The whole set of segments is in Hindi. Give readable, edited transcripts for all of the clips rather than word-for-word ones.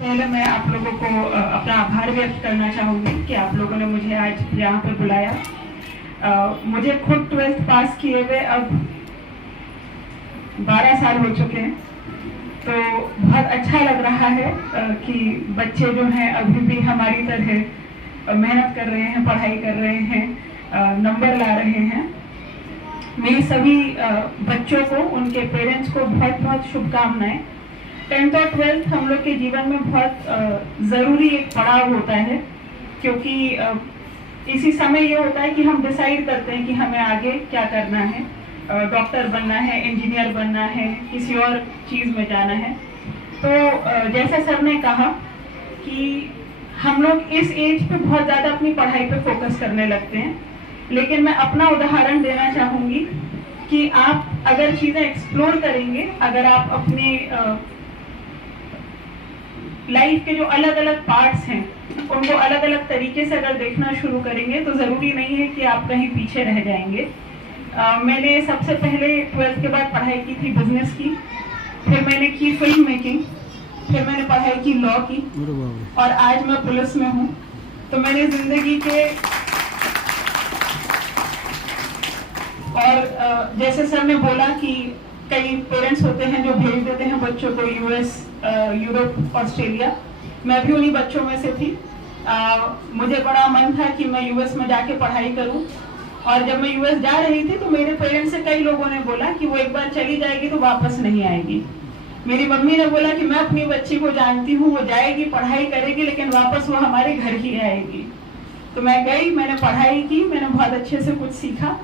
पहले मैं आप लोगों को अपना आभार व्यक्त करना चाहूँगी कि आप लोगों ने मुझे आज यहाँ पर बुलाया। मुझे खुद 12th पास किए हुए अब 12 साल हो चुके हैं, तो बहुत अच्छा लग रहा है कि बच्चे जो हैं अभी भी हमारी तरह मेहनत कर रहे हैं, पढ़ाई कर रहे हैं, नंबर ला रहे हैं। मेरी सभी बच्चों को, उनके पेरेंट्स को बहुत बहुत शुभकामनाएं। 10th और 12th हम लोग के जीवन में बहुत ज़रूरी एक पड़ाव होता है, क्योंकि इसी समय ये होता है कि हम डिसाइड करते हैं कि हमें आगे क्या करना है, डॉक्टर बनना है, इंजीनियर बनना है, किसी और चीज़ में जाना है। तो जैसा सर ने कहा कि हम लोग इस एज पे बहुत ज़्यादा अपनी पढ़ाई पे फोकस करने लगते हैं, लेकिन मैं अपना उदाहरण देना चाहूँगी कि आप अगर चीज़ें एक्सप्लोर करेंगे, अगर आप अपने लाइफ के जो अलग अलग पार्ट्स हैं उनको अलग अलग तरीके से अगर देखना शुरू करेंगे तो ज़रूरी नहीं है कि आप कहीं पीछे रह जाएंगे। मैंने सबसे पहले 12th के बाद पढ़ाई की थी बिजनेस की, फिर मैंने की फिल्म मेकिंग, फिर मैंने पढ़ाई की लॉ की, और आज मैं पुलिस में हूँ। तो मैंने ज़िंदगी के और जैसे सर ने बोला कि कई पेरेंट्स होते हैं जो भेज देते हैं बच्चों को यूएस, यूरोप, ऑस्ट्रेलिया। मैं भी उन्हीं बच्चों में से थी। मुझे बड़ा मन था कि मैं यूएस में जाके पढ़ाई करूं, और जब मैं यूएस जा रही थी तो मेरे पेरेंट्स से कई लोगों ने बोला कि वो एक बार चली जाएगी तो वापस नहीं आएगी। मेरी मम्मी ने बोला कि मैं अपनी बच्ची को जानती हूँ, वो जाएगी, पढ़ाई करेगी, लेकिन वापस वो हमारे घर ही आएगी। तो मैं गई, मैंने पढ़ाई की, मैंने बहुत अच्छे से कुछ सीखा,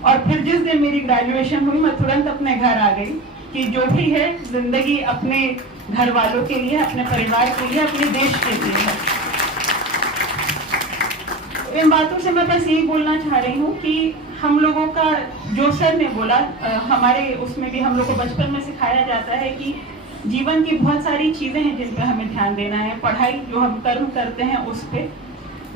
और फिर जिस दिन मेरी ग्रेजुएशन हुई मैं तुरंत अपने घर आ गई कि जो भी है जिंदगी अपने घर वालों के लिए, अपने परिवार के लिए, अपने देश के लिए है। इन बातों से मैं बस यही बोलना चाह रही हूँ कि हम लोगों का, जो सर ने बोला, हमारे उसमें भी हम लोग को बचपन में सिखाया जाता है कि जीवन की बहुत सारी चीज़ें हैं जिन पर हमें ध्यान देना है। पढ़ाई, जो हम कर्म करते हैं उस पर,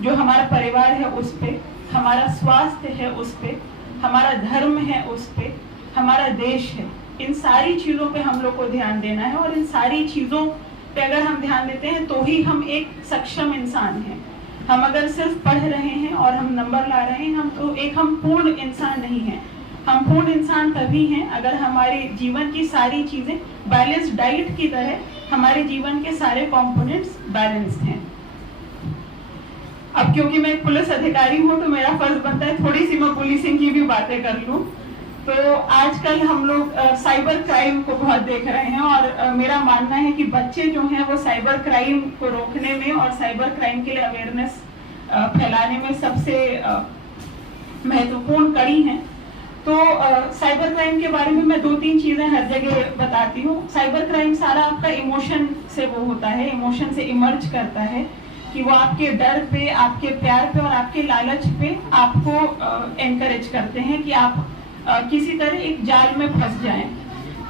जो हमारा परिवार है उस पर, हमारा स्वास्थ्य है उस पर, हमारा धर्म है उस पे, हमारा देश है, इन सारी चीज़ों पे हम लोग को ध्यान देना है। और इन सारी चीज़ों पे अगर हम ध्यान देते हैं तो ही हम एक सक्षम इंसान हैं। हम अगर सिर्फ पढ़ रहे हैं और हम नंबर ला रहे हैं, हम पूर्ण इंसान नहीं हैं। हम पूर्ण इंसान तभी हैं अगर हमारे जीवन की सारी चीज़ें बैलेंस्ड डाइट की तरह, हमारे जीवन के सारे कंपोनेंट्स बैलेंस्ड हैं। अब क्योंकि मैं एक पुलिस अधिकारी हूँ तो मेरा फर्ज बनता है थोड़ी सी मैं पुलिसिंग की भी बातें कर लूँ। तो आजकल हम लोग साइबर क्राइम को बहुत देख रहे हैं, और मेरा मानना है कि बच्चे जो हैं वो साइबर क्राइम को रोकने में और साइबर क्राइम के लिए अवेयरनेस फैलाने में सबसे महत्वपूर्ण कड़ी हैं। तो साइबर क्राइम के बारे में मैं 2-3 चीज़ें हर जगह बताती हूँ। साइबर क्राइम सारा आपका इमोशन से वो होता है, इमोशन से इमर्ज करता है कि वो आपके डर पे, आपके प्यार पे और आपके लालच पे आपको एनकरेज करते हैं कि आप किसी तरह एक जाल में फंस जाएं।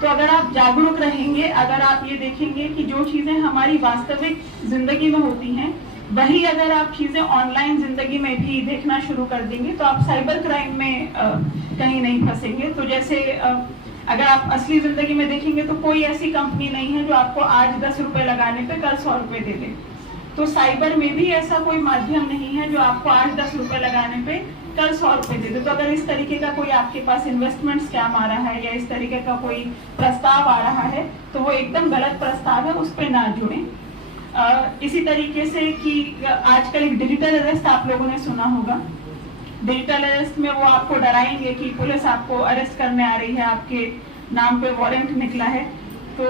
तो अगर आप जागरूक रहेंगे, अगर आप ये देखेंगे कि जो चीज़ें हमारी वास्तविक ज़िंदगी में होती हैं वही अगर आप चीज़ें ऑनलाइन ज़िंदगी में भी देखना शुरू कर देंगे तो आप साइबर क्राइम में कहीं नहीं फंसेंगे। तो जैसे अगर आप असली ज़िंदगी में देखेंगे तो कोई ऐसी कंपनी नहीं है जो आपको आज 10 रुपये लगाने पे कल 100 रुपये दे दे। तो साइबर में भी ऐसा कोई माध्यम नहीं है जो आपको आज 10 रुपये लगाने पे कल 100 रुपये दे दे। तो अगर इस तरीके का कोई आपके पास इन्वेस्टमेंट स्कैम आ रहा है या इस तरीके का कोई प्रस्ताव आ रहा है तो वो एकदम गलत प्रस्ताव है, उस पर ना जुड़ें। इसी तरीके से कि आजकल एक डिजिटल अरेस्ट आप लोगों ने सुना होगा। डिजिटल अरेस्ट में वो आपको डराएंगे कि पुलिस आपको अरेस्ट करने आ रही है, आपके नाम पे वारंट निकला है। तो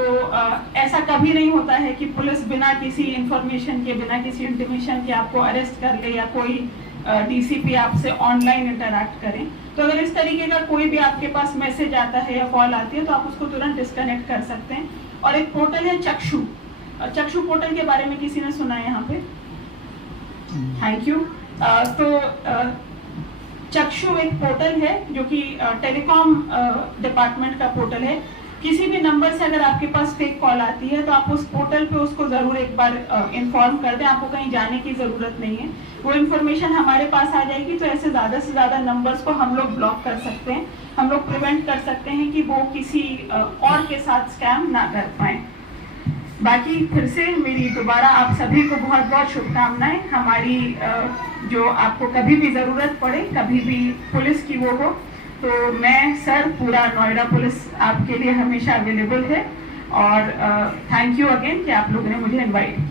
ऐसा कभी नहीं होता है कि पुलिस बिना किसी इंफॉर्मेशन के, बिना किसी इंटीमेशन के आपको अरेस्ट कर ले या कोई डीसीपी आपसे ऑनलाइन इंटरैक्ट करें। तो अगर इस तरीके का कोई भी आपके पास मैसेज आता है या कॉल आती है तो आप उसको तुरंत डिस्कनेक्ट कर सकते हैं। और एक पोर्टल है चक्षु। चक्षु पोर्टल के बारे में किसी ने सुना है यहाँ पे? Thank you. तो चक्षु एक पोर्टल है जो कि टेलीकॉम डिपार्टमेंट का पोर्टल है। किसी भी नंबर से अगर आपके पास फेक कॉल आती है तो आप उस पोर्टल पे उसको ज़रूर एक बार इन्फॉर्म कर दें। आपको कहीं जाने की ज़रूरत नहीं है, वो इन्फॉर्मेशन हमारे पास आ जाएगी। तो ऐसे ज़्यादा से ज़्यादा नंबर्स को हम लोग ब्लॉक कर सकते हैं, हम लोग प्रिवेंट कर सकते हैं कि वो किसी और के साथ स्कैम ना कर पाएँ। बाकी फिर से मेरी दोबारा आप सभी को बहुत बहुत शुभकामनाएं। हमारी जो आपको कभी भी ज़रूरत पड़े, कभी भी पुलिस की वो हो, तो मैं सर पूरा नोएडा पुलिस आपके लिए हमेशा अवेलेबल है। और थैंक यू अगेन कि आप लोगों ने मुझे इनवाइट किया।